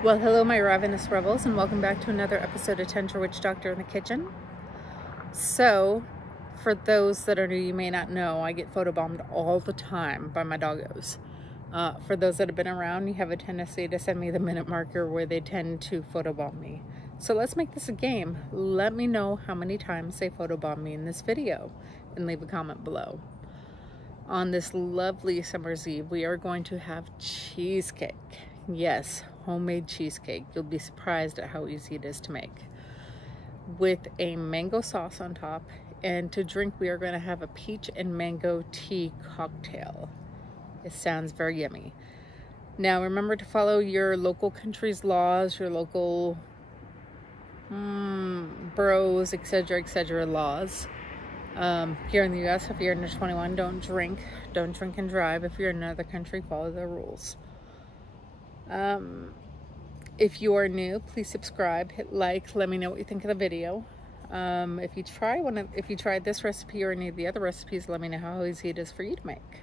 Well, hello my ravenous rebels, and welcome back to another episode of Tender Witch Doctor in the Kitchen. So, for those that are new, you may not know, I get photobombed all the time by my doggos. For those that have been around, you have a tendency to send me the minute marker where they tend to photobomb me. So let's make this a game. Let me know how many times they photobomb me in this video, and leave a comment below. On this lovely summer's eve, we are going to have cheesecake. Yes, homemade cheesecake. You'll be surprised at how easy it is to make. With a mango sauce on top, and to drink we are going to have a peach and mango tea cocktail. It sounds very yummy. Now remember to follow your local country's laws, your local boroughs, etc. laws. Here in the US, if you're under 21, don't drink and drive. If you're in another country, follow the rules. If you are new, please subscribe, hit like, let me know what you think of the video. If you tried this recipe or any of the other recipes, let me know how easy it is for you to make.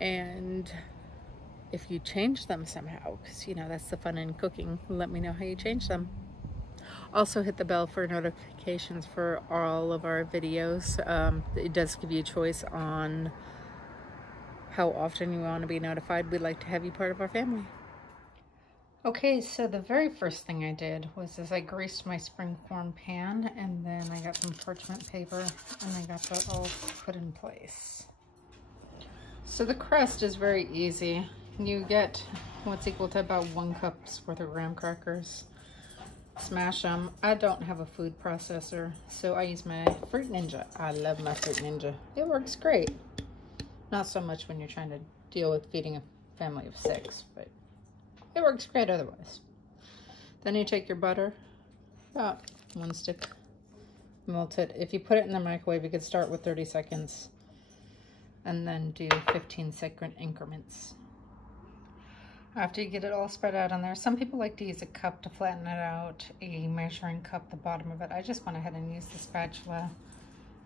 And if you change them somehow, because you know that's the fun in cooking, let me know how you change them. Also hit the bell for notifications for all of our videos. It does give you a choice on how often you want to be notified. We'd like to have you part of our family. Okay, so the very first thing I did was I greased my springform pan, and then I got some parchment paper and I got that all put in place. So the crust is very easy. You get what's equal to about 1 cup's worth of graham crackers. Smash them. I don't have a food processor, so I use my Fruit Ninja. I love my Fruit Ninja. It works great. Not so much when you're trying to deal with feeding a family of 6, but it works great otherwise. Then you take your butter, about 1 stick, melt it. If you put it in the microwave, you could start with 30 seconds and then do 15-second increments. After you get it all spread out on there, some people like to use a cup to flatten it out, a measuring cup, the bottom of it. I just went ahead and used the spatula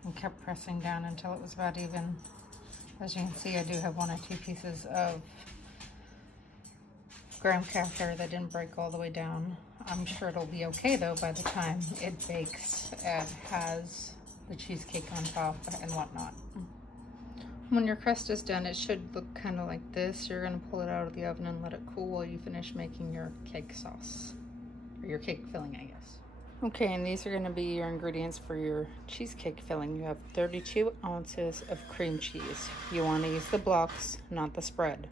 and kept pressing down until it was about even. As you can see, I do have 1 or 2 pieces of graham cracker that didn't break all the way down. I'm sure it'll be okay though by the time it bakes and has the cheesecake on top and whatnot. When your crust is done, it should look kind of like this. You're going to pull it out of the oven and let it cool while you finish making your cake sauce, or your cake filling, I guess. Okay, and these are going to be your ingredients for your cheesecake filling. You have 32 ounces of cream cheese. You want to use the blocks, not the spread.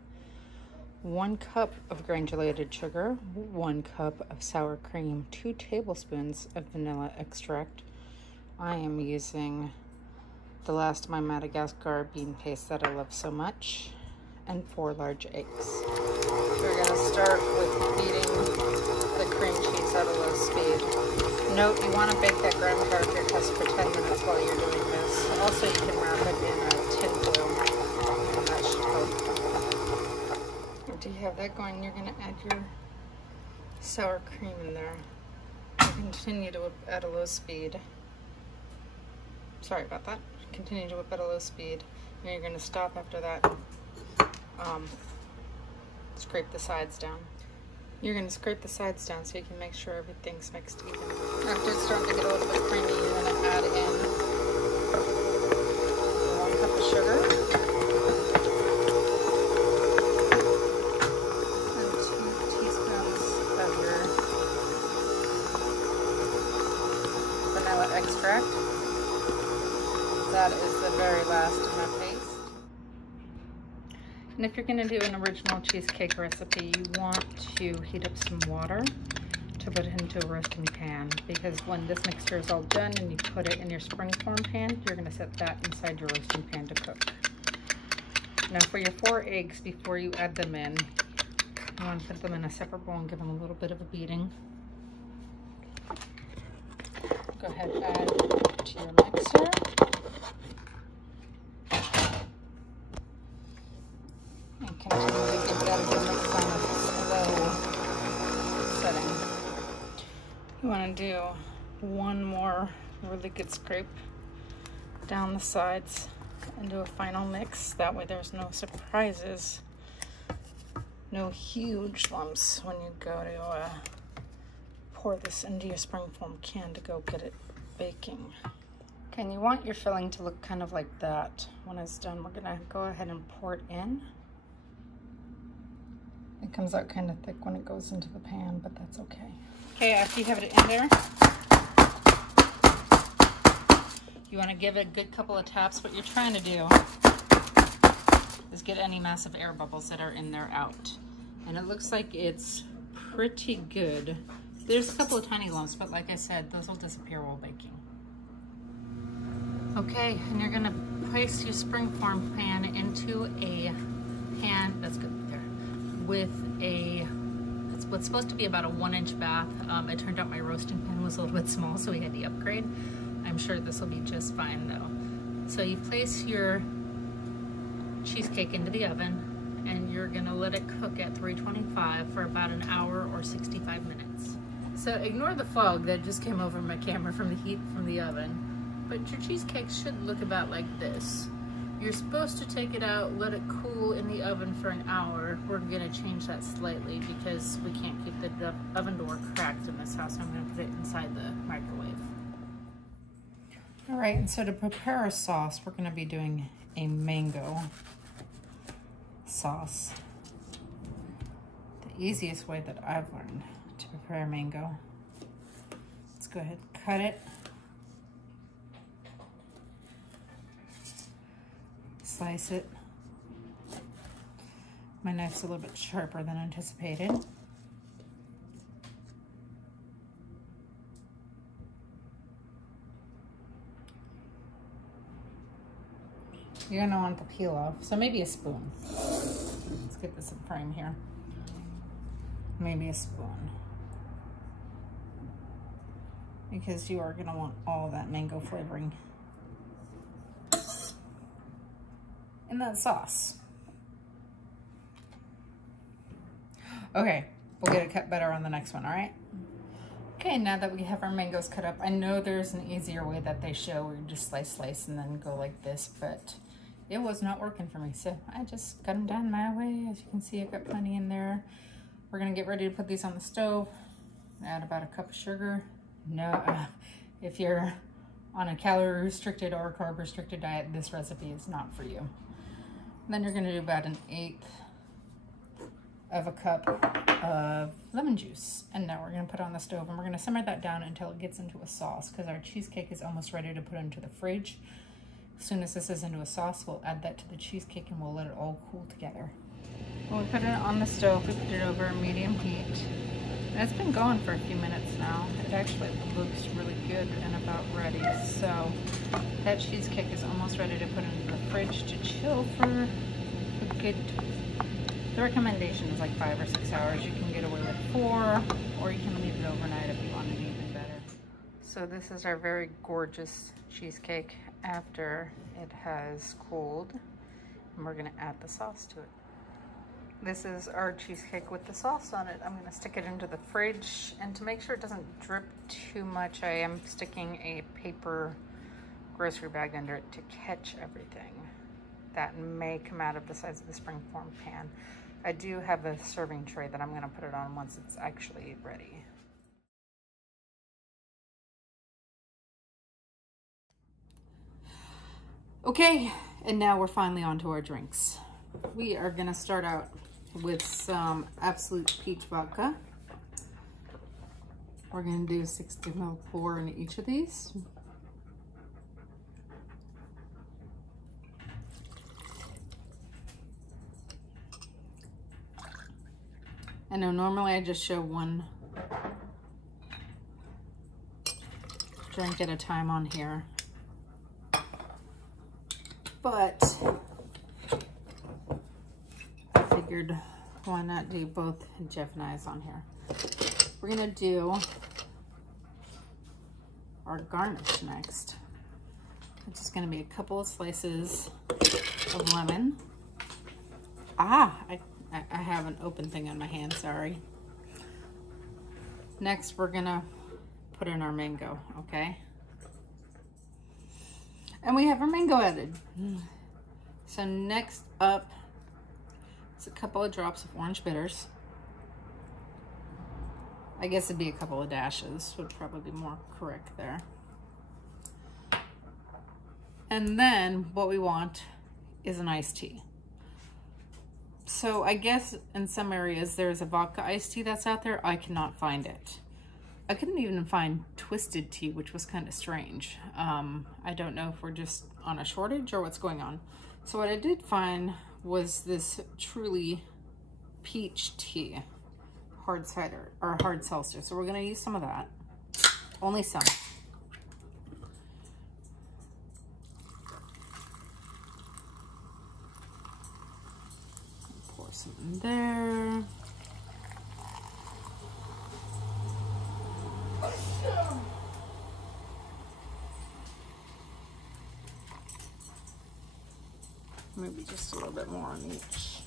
1 cup of granulated sugar, 1 cup of sour cream, 2 tablespoons of vanilla extract. I am using the last of my Madagascar bean paste that I love so much, and 4 large eggs. We're going to start with beating the cream cheese at a low speed. Note, you want to bake that graham cracker crust for 10 minutes while you're doing this. Also, you can wrap it in a tin foil, and that should help. After you have that going, you're going to add your sour cream in there. You continue to whip at a low speed. Sorry about that. Continue to whip at a low speed. And you're going to stop after that. Scrape the sides down. You're going to scrape the sides down so you can make sure everything's mixed evenly. After it's starting to get a little bit creamy, you're going to add in 1 cup of sugar. Extract. That is the very last of my paste. And if you're going to do an original cheesecake recipe, you want to heat up some water to put it into a roasting pan, because when this mixture is all done and you put it in your springform pan, you're going to set that inside your roasting pan to cook. Now for your 4 eggs, before you add them in, you want to put them in a separate bowl and give them a little bit of a beating. Go ahead and add to your mixer. And continue to give that a good mix on a slow setting. You want to do 1 more really good scrape down the sides and do a final mix. That way there's no surprises no huge lumps when you go to pour this into your springform can to go get it baking. Okay, and you want your filling to look kind of like that. When it's done, we're gonna go ahead and pour it in. It comes out kind of thick when it goes into the pan, but that's okay. Okay, after you have it in there, you want to give it a good couple of taps. What you're trying to do is get any massive air bubbles that are in there out. And it looks like it's pretty good. There's a couple of tiny lumps, but like I said, those will disappear while baking. Okay, and you're gonna place your springform pan into a pan, that's good there, with it's what's supposed to be about a 1-inch bath. It turned out my roasting pan was a little bit small, so we had to upgrade. I'm sure this will be just fine though. So you place your cheesecake into the oven and you're gonna let it cook at 325 for about an hour or 65 minutes. So ignore the fog that just came over my camera from the heat from the oven. But your cheesecake should look about like this. You're supposed to take it out, let it cool in the oven for an hour. We're gonna change that slightly because we can't keep the oven door cracked in this house. I'm gonna put it inside the microwave. All right, and so to prepare our sauce, we're gonna be doing a mango sauce. The easiest way that I've learned to prepare mango. Let's go ahead and cut it. Slice it. My knife's a little bit sharper than anticipated. You're gonna want the peel off, so maybe a spoon. Let's get this in frame here. Maybe a spoon. Because you are gonna want all that mango flavoring in that sauce. Okay, we'll get it cut better on the next one, all right? Okay, now that we have our mangoes cut up, I know there's an easier way that they show where you just slice and then go like this, but it was not working for me, so I just cut them down my way. As you can see, I've got plenty in there. We're gonna get ready to put these on the stove. Add about a cup of sugar. No, if you're on a calorie restricted or carb restricted diet, this recipe is not for you. And then you're gonna do about 1/8 of a cup of lemon juice. And now we're gonna put it on the stove and we're gonna simmer that down until it gets into a sauce because our cheesecake is almost ready to put into the fridge. As soon as this is into a sauce, we'll add that to the cheesecake and we'll let it all cool together. When we put it on the stove, we put it over medium heat. And it's been going for a few minutes now. It actually looks really good and about ready. So that cheesecake is almost ready to put into the fridge to chill for a good, the recommendation is like 5 or 6 hours. You can get away with 4, or you can leave it overnight if you want it even better. So this is our very gorgeous cheesecake after it has cooled. And we're gonna add the sauce to it. This is our cheesecake with the sauce on it. I'm gonna stick it into the fridge, and to make sure it doesn't drip too much, I am sticking a paper grocery bag under it to catch everything that may come out of the sides of the springform pan. I do have a serving tray that I'm gonna put it on once it's actually ready. Okay, and now we're finally on to our drinks. We are gonna start out with some Absolute Peach Vodka. We're gonna do a 60 ml pour in each of these. I know normally I just show one drink at a time on here, but I figured why not do both Jeff and I's on here. We're gonna do our garnish next. It's just gonna be a couple of slices of lemon. I have an open thing on my hand, sorry. Next, we're gonna put in our mango, okay? And we have our mango added. So next up, It's a couple of drops of orange bitters. I guess it'd be a couple of dashes, would probably be more correct there. And then what we want is an iced tea. So I guess in some areas there's a vodka iced tea that's out there. I cannot find it. I couldn't even find twisted tea, which was kind of strange. I don't know if we're just on a shortage or what's going on. So what I did find was this Truly peach tea, hard cider or hard seltzer. So we're gonna use some of that, only some. Pour some in there. Maybe just a little bit more on each.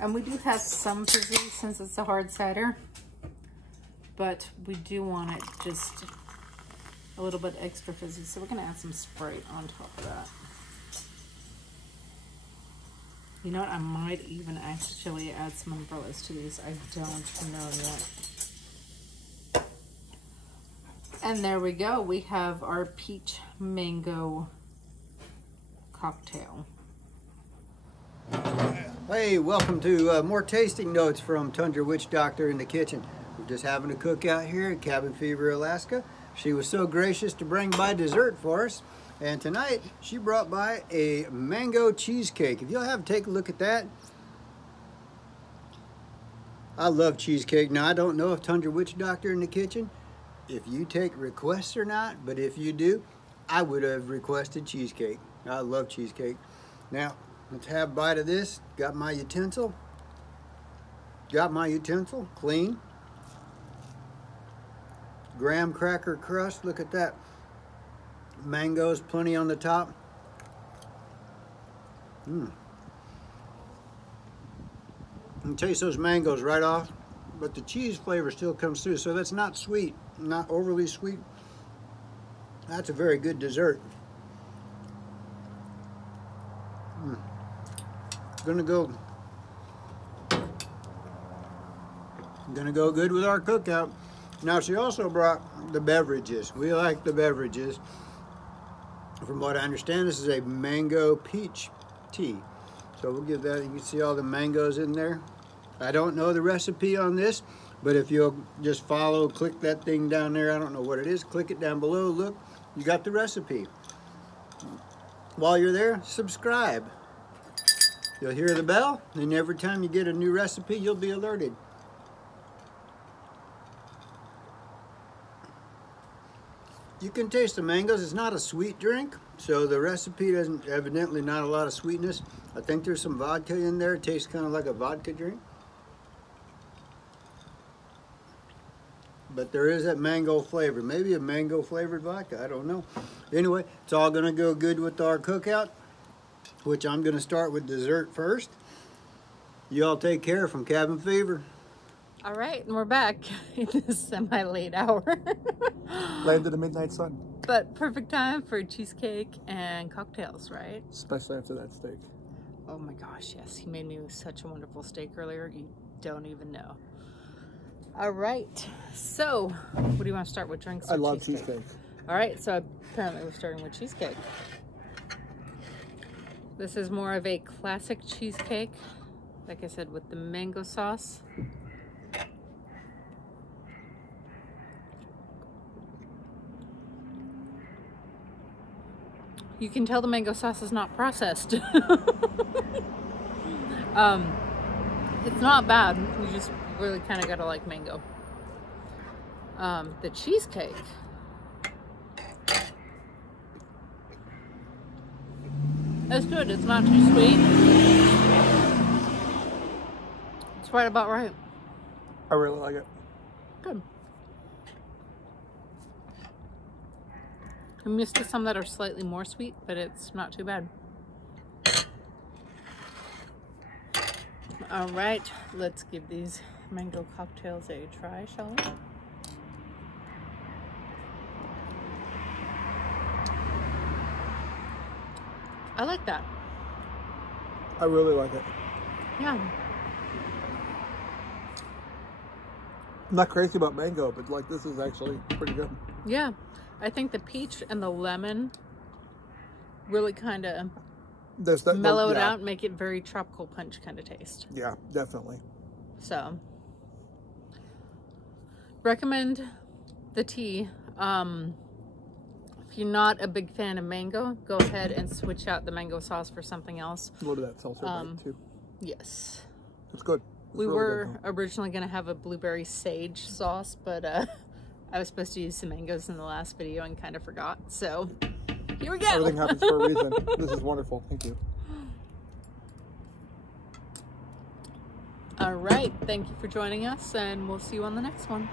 And we do have some fizzy since it's a hard cider, but we do want it just a little bit extra fizzy. So we're gonna add some Sprite on top of that. You know what, I might even actually add some umbrellas to these. I don't know yet. And there we go. We have our peach mango cocktail. Hey, welcome to more tasting notes from Tundra Witch Doctor in the kitchen. We're just having a cookout here at Cabin Fever, Alaska. She was so gracious to bring by dessert for us. And tonight, she brought by a mango cheesecake. If you'll take a look at that. I love cheesecake. Now, I don't know if Tundra Witch Doctor in the kitchen, if you take requests or not, but if you do, I would have requested cheesecake. I love cheesecake. Now, let's have a bite of this. Got my utensil. Clean. Graham cracker crust, look at that. Mangoes, plenty on the top. You can taste those mangoes right off, but the cheese flavor still comes through, so that's not sweet, not overly sweet. That's a very good dessert. Gonna go good with our cookout. Now, she also brought the beverages. We like the beverages. From what I understand, this is a mango peach tea. So we'll give that, you can see all the mangoes in there. I don't know the recipe on this, but if you'll just follow, click that thing down there, I don't know what it is, click it down below, look, you got the recipe. While you're there, subscribe. You'll hear the bell, and every time you get a new recipe, you'll be alerted. You can taste the mangoes. It's not a sweet drink, so the recipe doesn't, evidently not a lot of sweetness. I think there's some vodka in there. It tastes kind of like a vodka drink. But there is that mango flavor. Maybe a mango flavored vodka, I don't know. Anyway, it's all gonna go good with our cookout, which I'm gonna start with dessert first. You all take care from Cabin Fever. All right, and we're back in this semi-late hour. Land of the midnight sun. But perfect time for cheesecake and cocktails, right? Especially after that steak. Oh my gosh, yes. He made me such a wonderful steak earlier. You don't even know. All right, so what do you want to start with, drinks or I love cheesecake. All right, so apparently we're starting with cheesecake. This is more of a classic cheesecake, like I said, with the mango sauce. You can tell the mango sauce is not processed. It's not bad. You just really kind of gotta like mango. The cheesecake. It's good. It's not too sweet. It's right about right. I really like it. Good. I'm used to some that are slightly more sweet, but it's not too bad. All right, let's give these mango cocktails a try, shall we? I like that. I really like it. Yeah. I'm not crazy about mango, but like this is actually pretty good. Yeah. I think the peach and the lemon really kind of mellow it out and make it very tropical punch kind of taste. Yeah, definitely. So, recommend the tea. If you're not a big fan of mango, go ahead and switch out the mango sauce for something else. A little of that seltzer bite too. Yes. It's good. We were originally going to have a blueberry sage sauce, but I was supposed to use some mangoes in the last video and kind of forgot. So, here we go. Everything happens for a reason. This is wonderful. Thank you. All right. Thank you for joining us, and we'll see you on the next one.